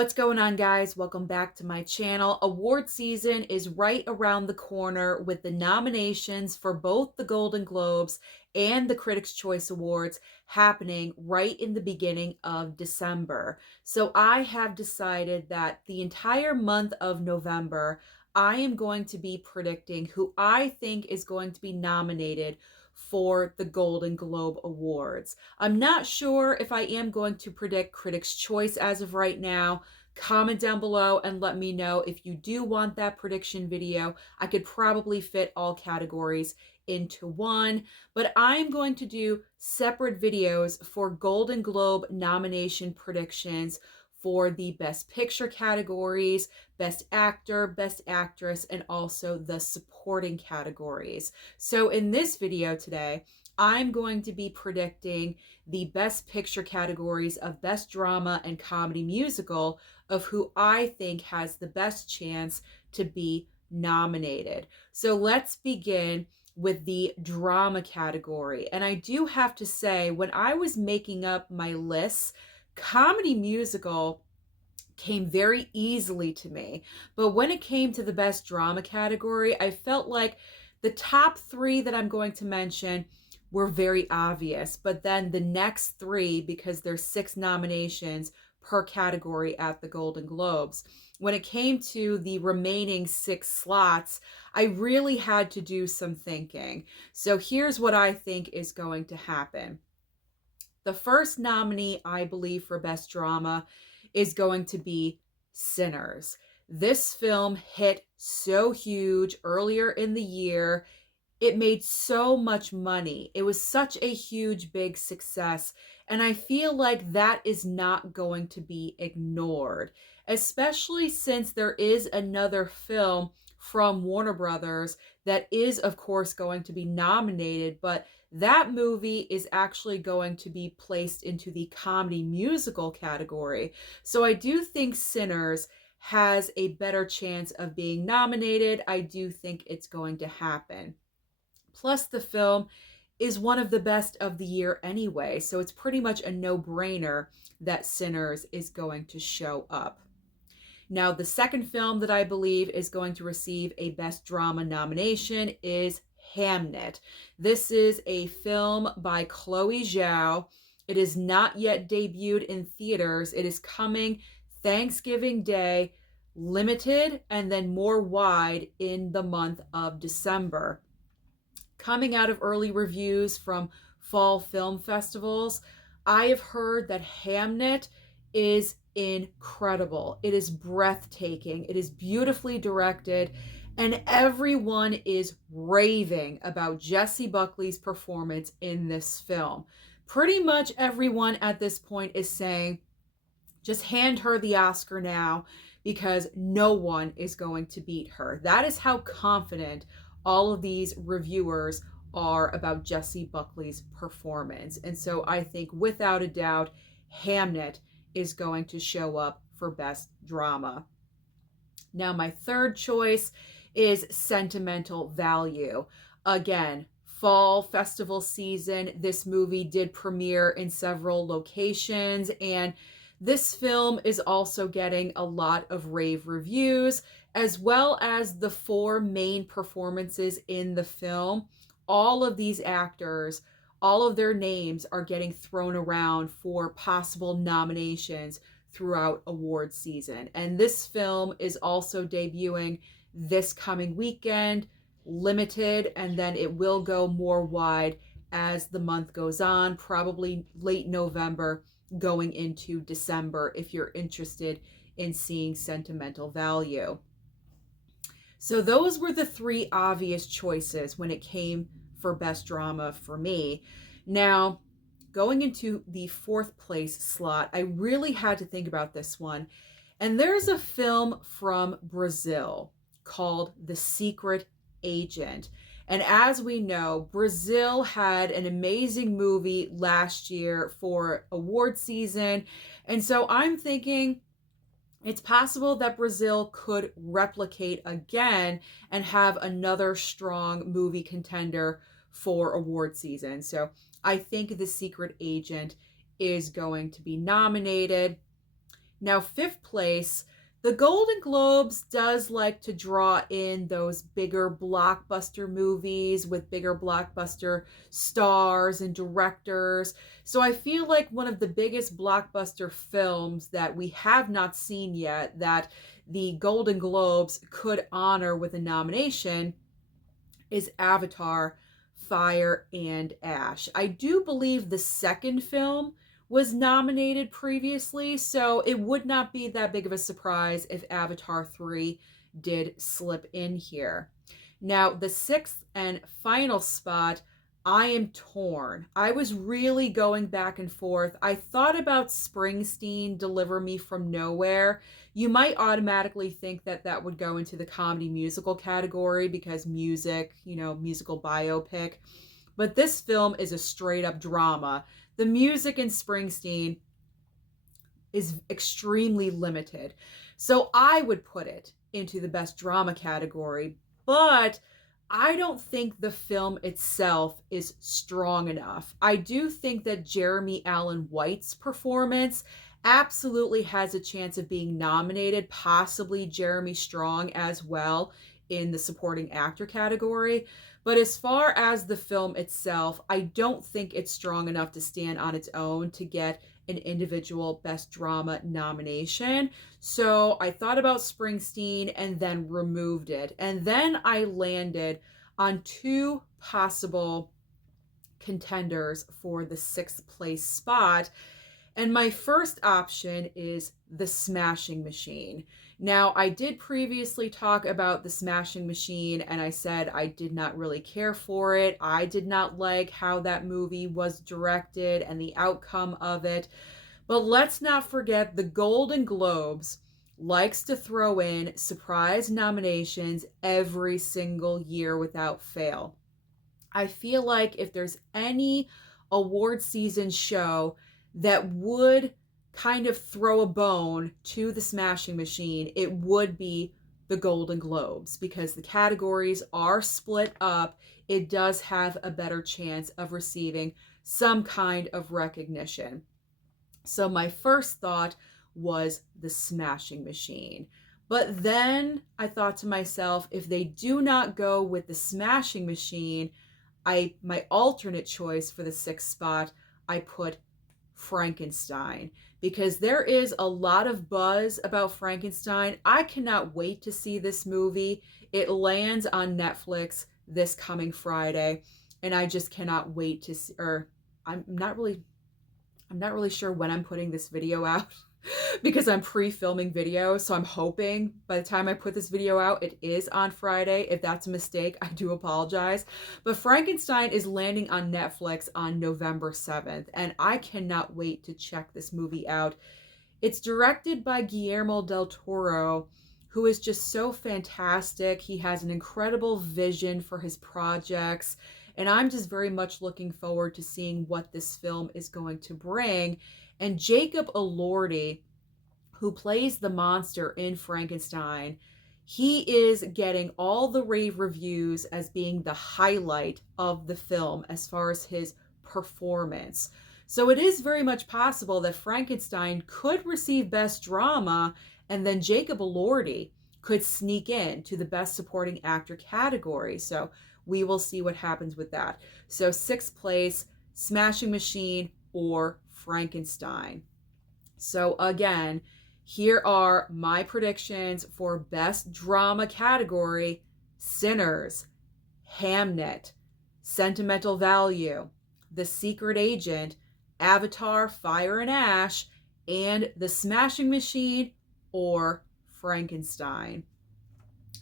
What's going on, guys? Welcome back to my channel. Award season is right around the corner with the nominations for both the Golden Globes and the Critics' Choice Awards happening right in the beginning of December. So I have decided that the entire month of November, I am going to be predicting who I think is going to be nominated for the Golden Globe Awards. I'm not sure if I am going to predict Critics' Choice as of right now. Comment down below and let me know if you do want that prediction video. I could probably fit all categories into one, but I'm going to do separate videos for Golden Globe nomination predictions for the Best Picture categories, Best Actor, Best Actress, and also the supporting categories. So in this video today, I'm going to be predicting the Best Picture categories of Best Drama and Comedy Musical of who I think has the best chance to be nominated. So let's begin with the drama category. And I do have to say, when I was making up my lists, comedy musical came very easily to me. But when it came to the best drama category, I felt like the top three that I'm going to mention were very obvious. But then the next three, because there's 6 nominations per category at the Golden Globes, when it came to the remaining 6 slots, I really had to do some thinking. So here's what I think is going to happen. The first nominee, I believe, for Best Drama is going to be Sinners. This film hit so huge earlier in the year. It made so much money. It was such a huge, big success. And I feel like that is not going to be ignored, especially since there is another film from Warner Brothers that is, of course, going to be nominated, but that movie is actually going to be placed into the comedy musical category. So I do think Sinners has a better chance of being nominated. I do think it's going to happen. Plus, the film is one of the best of the year anyway, so it's pretty much a no-brainer that Sinners is going to show up. Now, the second film that I believe is going to receive a Best Drama nomination is Hamnet. This is a film by Chloe Zhao. It is not yet debuted in theaters. It is coming Thanksgiving Day, limited, and then more wide in the month of December. Coming out of early reviews from fall film festivals, I have heard that Hamnet is incredible. It is breathtaking. It is beautifully directed, and everyone is raving about Jessie Buckley's performance in this film. Pretty much everyone at this point is saying, just hand her the Oscar now because no one is going to beat her. That is how confident all of these reviewers are about Jessie Buckley's performance. And so I think without a doubt, Hamnet is going to show up for Best Drama. Now, my third choice is Sentimental Value. Again, fall festival season. This movie did premiere in several locations, and this film is also getting a lot of rave reviews, as well as the 4 main performances in the film. All of these actors, all of their names are getting thrown around for possible nominations throughout award season. And this film is also debuting this coming weekend, limited, and then it will go more wide as the month goes on, probably late November going into December if you're interested in seeing Sentimental Value. So those were the 3 obvious choices when it came for Best Drama for me. Now, going into the 4th place slot, I really had to think about this one. And there's a film from Brazil called The Secret Agent. And as we know, Brazil had an amazing movie last year for award season. And so I'm thinking it's possible that Brazil could replicate again and have another strong movie contender for award season. So I think The Secret Agent is going to be nominated. Now, fifth place, the Golden Globes does like to draw in those bigger blockbuster movies with bigger blockbuster stars and directors. So I feel like one of the biggest blockbuster films that we have not seen yet that the Golden Globes could honor with a nomination is Avatar Fire and Ash. I do believe the second film was nominated previously, so it would not be that big of a surprise if Avatar 3 did slip in here. Now, the sixth and final spot, I am torn. I was really going back and forth. I thought about Springsteen, Deliver Me from Nowhere. You might automatically think that that would go into the comedy musical category because music, musical biopic. But this film is a straight up drama. The music in Springsteen is extremely limited. So I would put it into the best drama category, but I don't think the film itself is strong enough. I do think that Jeremy Allen White's performance absolutely has a chance of being nominated, possibly Jeremy Strong as well in the supporting actor category. But as far as the film itself, I don't think it's strong enough to stand on its own to get an individual best drama nomination. So I thought about Springsteen and then removed it. And then I landed on two possible contenders for the sixth place spot. And my first option is The Smashing Machine. Now, I did previously talk about The Smashing Machine, and I said I did not really care for it. I did not like how that movie was directed and the outcome of it. But let's not forget the Golden Globes likes to throw in surprise nominations every single year without fail. I feel like if there's any award season show that would kind of throw a bone to the Smashing Machine, it would be the Golden Globes because the categories are split up. It does have a better chance of receiving some kind of recognition. So my first thought was the Smashing Machine. But then I thought to myself, if they do not go with the Smashing Machine, my alternate choice for the sixth spot, I put Frankenstein because there is a lot of buzz about Frankenstein. I cannot wait to see this movie. It lands on Netflix this coming Friday, and I just cannot wait to see, or I'm not really sure when I'm putting this video out because I'm pre-filming videos. So I'm hoping by the time I put this video out, it is on Friday. If that's a mistake, I do apologize. But Frankenstein is landing on Netflix on November 7th, and I cannot wait to check this movie out. It's directed by Guillermo del Toro, who is just so fantastic. He has an incredible vision for his projects. And I'm just very much looking forward to seeing what this film is going to bring. And Jacob Elordi, who plays the monster in Frankenstein, he is getting all the rave reviews as being the highlight of the film as far as his performance. So it is very much possible that Frankenstein could receive Best Drama, and then Jacob Elordi could sneak in to the Best Supporting Actor category. So we will see what happens with that. So sixth place, Smashing Machine or Frankenstein. So again, here are my predictions for Best Drama category: Sinners, Hamnet, Sentimental Value, The Secret Agent, Avatar Fire and Ash, and The Smashing Machine or Frankenstein.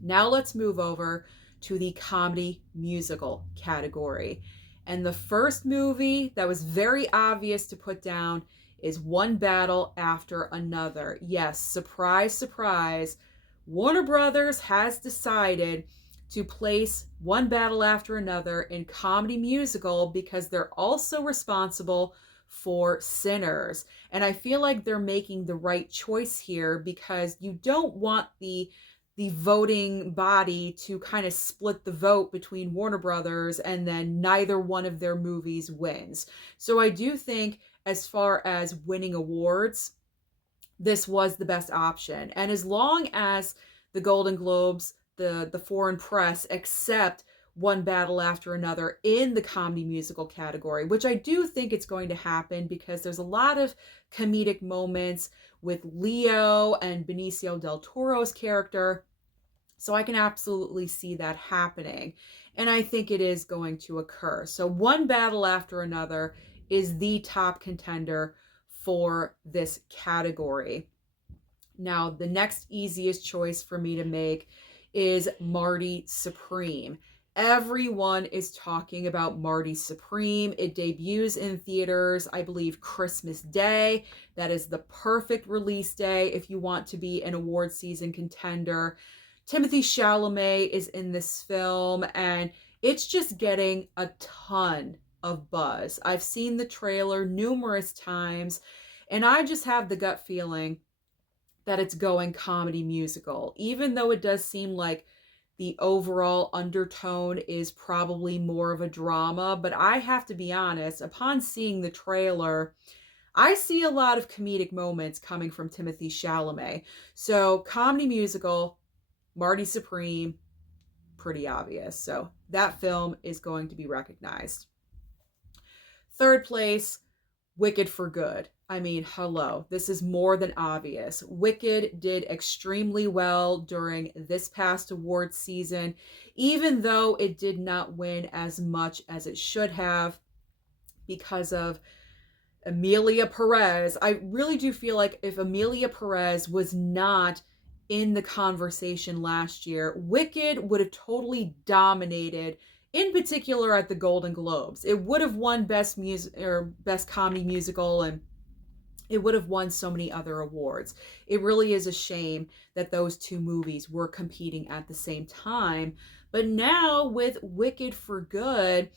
Now let's move over to the comedy musical category. And the first movie that was very obvious to put down is One Battle After Another. Yes, surprise, surprise. Warner Brothers has decided to place One Battle After Another in comedy musical because they're also responsible for Sinners. And I feel like they're making the right choice here because you don't want the voting body to kind of split the vote between Warner Brothers and then neither one of their movies wins. So I do think as far as winning awards, this was the best option. And as long as the Golden Globes, the foreign press accept One Battle After Another in the comedy musical category, which I do think it's going to happen because there's a lot of comedic moments with Leo and Benicio del Toro's character. So I can absolutely see that happening. And I think it is going to occur. So One Battle After Another is the top contender for this category. Now, the next easiest choice for me to make is Marty Supreme. Everyone is talking about Marty Supreme. It debuts in theaters, I believe, Christmas Day. That is the perfect release day if you want to be an award season contender. Timothée Chalamet is in this film, and it's just getting a ton of buzz. I've seen the trailer numerous times, and I just have the gut feeling that it's going comedy musical, even though it does seem like the overall undertone is probably more of a drama. But I have to be honest, upon seeing the trailer, I see a lot of comedic moments coming from Timothée Chalamet. So comedy musical, Marty Supreme, pretty obvious. So that film is going to be recognized. Third place, Wicked for Good. I mean, hello, this is more than obvious. Wicked did extremely well during this past award season, even though it did not win as much as it should have because of Emilia Perez. I really do feel like if Emilia Perez was not in the conversation last year, Wicked would have totally dominated, in particular at the Golden Globes. It would have won Best Music or Best Comedy Musical, and it would have won so many other awards. It really is a shame that those two movies were competing at the same time. But now with Wicked for Good,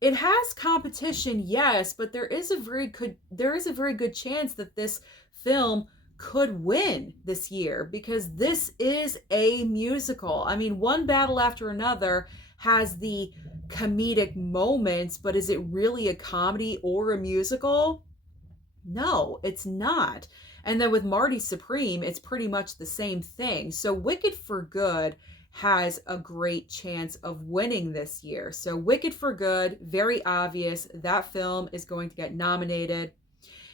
it has competition, yes, but there is a very good chance that this film could win this year because this is a musical. I mean, One Battle After Another has the comedic moments, but is it really a comedy or a musical? No, it's not. And then with Marty Supreme, it's pretty much the same thing. So Wicked for Good has a great chance of winning this year. So Wicked for Good, very obvious. That film is going to get nominated.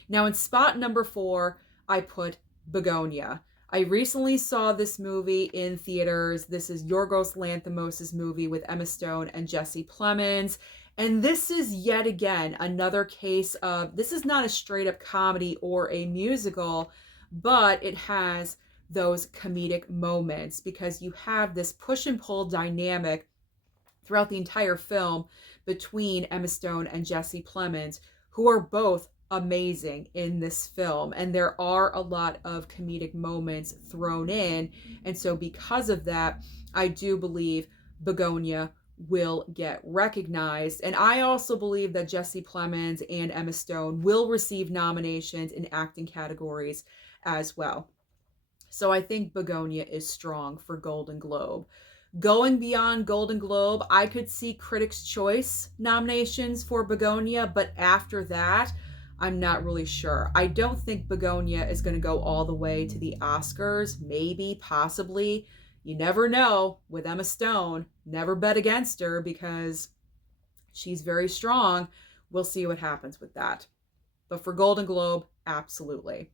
Now in spot number 4, I put Begonia. I recently saw this movie in theaters. This is Yorgos Lanthimos' movie with Emma Stone and Jesse Plemons. And this is yet again another case of, this is not a straight up comedy or a musical, but it has those comedic moments because you have this push and pull dynamic throughout the entire film between Emma Stone and Jesse Plemons, who are both amazing in this film. And there are a lot of comedic moments thrown in. And so because of that, I do believe Begonia will get recognized. And I also believe that Jesse Plemons and Emma Stone will receive nominations in acting categories as well. So I think Begonia is strong for Golden Globe. Going beyond Golden Globe, I could see Critics' Choice nominations for Begonia, but after that, I'm not really sure. I don't think Begonia is going to go all the way to the Oscars. Maybe, possibly. You never know with Emma Stone. Never bet against her because she's very strong. We'll see what happens with that. But for Golden Globe, absolutely.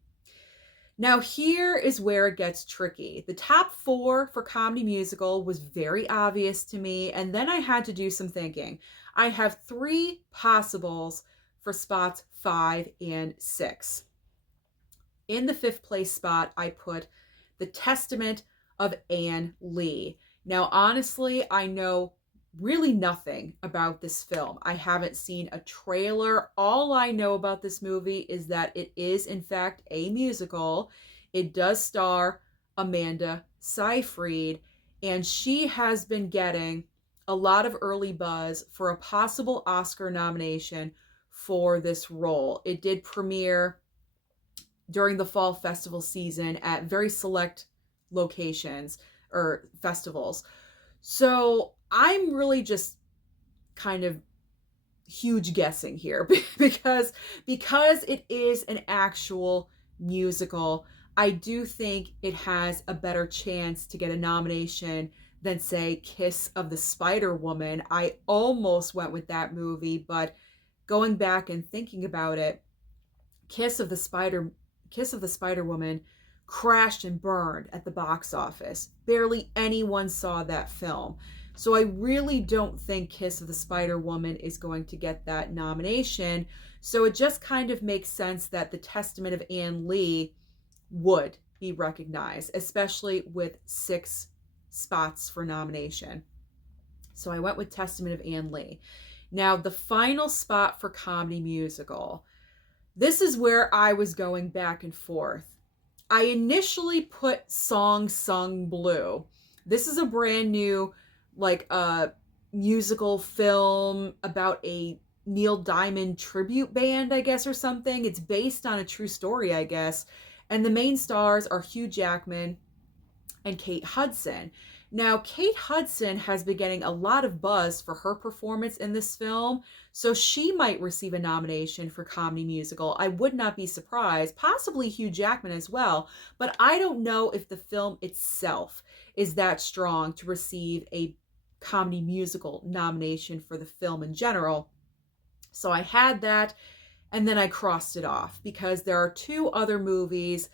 Now here is where it gets tricky. The top 4 for comedy musical was very obvious to me, and then I had to do some thinking. I have 3 possibles for spots 5 and 6. In the 5th place spot, I put The Testament of Anne Lee. Now, honestly, I know really nothing about this film. I haven't seen a trailer. All I know about this movie is that it is, in fact, a musical. It does star Amanda Seyfried, and she has been getting a lot of early buzz for a possible Oscar nomination for this role. It did premiere during the fall festival season at very select locations or festivals. So I'm really just kind of huge guessing here because it is an actual musical. I do think it has a better chance to get a nomination than, say, Kiss of the Spider Woman. I almost went with that movie, but going back and thinking about it, Kiss of the Spider Kiss of the Spider Woman crashed and burned at the box office. Barely anyone saw that film. So I really don't think Kiss of the Spider Woman is going to get that nomination. So it just kind of makes sense that The Testament of Anne Lee would be recognized, especially with 6 spots for nomination. So I went with Testament of Anne Lee. Now, the final spot for comedy musical. This is where I was going back and forth. I initially put Song Sung Blue. This is a brand new, like, musical film about a Neil Diamond tribute band, I guess, or something. It's based on a true story, I guess. And the main stars are Hugh Jackman and Kate Hudson. Now, Kate Hudson has been getting a lot of buzz for her performance in this film, so she might receive a nomination for comedy musical. I would not be surprised, possibly Hugh Jackman as well, but I don't know if the film itself is that strong to receive a comedy musical nomination for the film in general. So I had that, and then I crossed it off because there are 2 other movies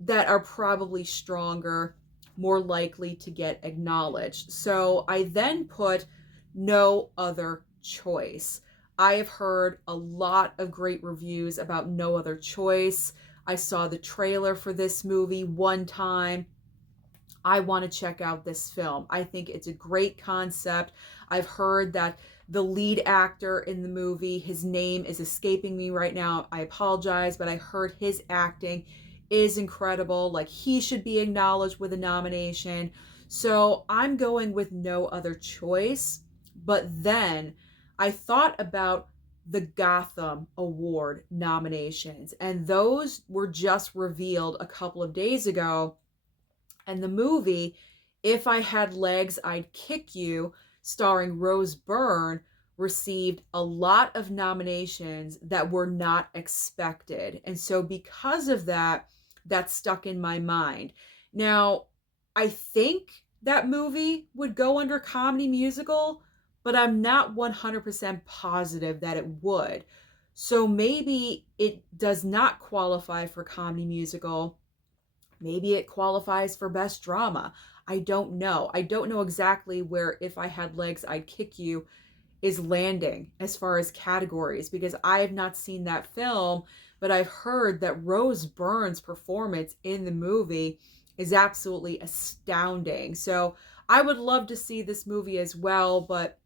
that are probably stronger, more likely to get acknowledged. So I then put No Other Choice. I have heard a lot of great reviews about No Other Choice. I saw the trailer for this movie one time. I want to check out this film. I think it's a great concept. I've heard that the lead actor in the movie, his name is escaping me right now. I apologize, but I heard his acting is incredible. Like, he should be acknowledged with a nomination. So I'm going with No Other Choice. But then I thought about the Gotham Award nominations, and those were just revealed a couple of days ago. And the movie, If I Had Legs, I'd Kick You, starring Rose Byrne, received a lot of nominations that were not expected. And so because of that, that stuck in my mind. Now, I think that movie would go under comedy musical, but I'm not 100% positive that it would. So maybe it does not qualify for comedy musical. Maybe it qualifies for best drama. I don't know. I don't know exactly where If I Had Legs, I'd Kick You is landing as far as categories, because I have not seen that film, but I've heard that Rose Byrne's performance in the movie is absolutely astounding. So I would love to see this movie as well, but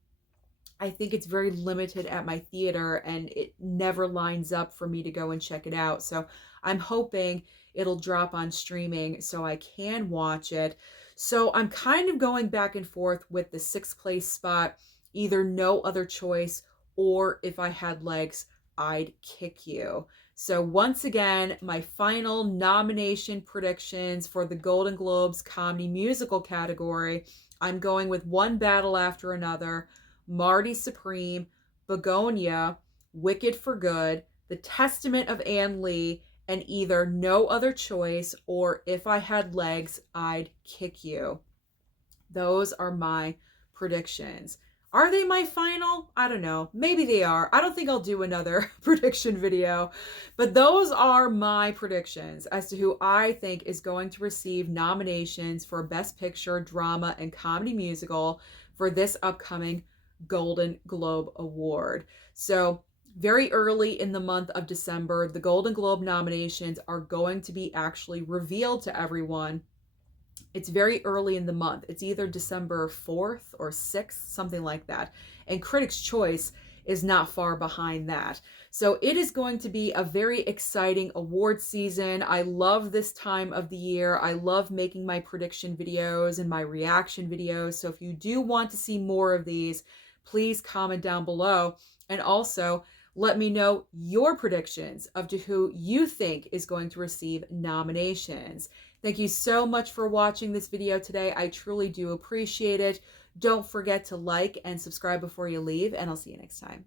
I think it's very limited at my theater and it never lines up for me to go and check it out. So I'm hoping it'll drop on streaming so I can watch it. So I'm kind of going back and forth with the 6th place spot, either No Other Choice or If I Had Legs, I'd Kick You. So once again, my final nomination predictions for the Golden Globes comedy musical category, I'm going with One Battle After Another, Marty Supreme, Begonia, Wicked for Good, The Testament of Anne Lee, and either No Other Choice or If I Had Legs, I'd Kick You. Those are my predictions. Are they my final? I don't know. Maybe they are. I don't think I'll do another prediction video, but those are my predictions as to who I think is going to receive nominations for Best Picture, Drama, and Comedy Musical for this upcoming Golden Globe Award. So very early in the month of December, the Golden Globe nominations are going to be actually revealed to everyone. It's very early in the month. It's either December 4th or 6th, something like that. And Critics' Choice is not far behind that. So it is going to be a very exciting award season. I love this time of the year. I love making my prediction videos and my reaction videos. So if you do want to see more of these, please comment down below. And also, let me know your predictions of to who you think is going to receive nominations. Thank you so much for watching this video today. I truly do appreciate it. Don't forget to like and subscribe before you leave, and I'll see you next time.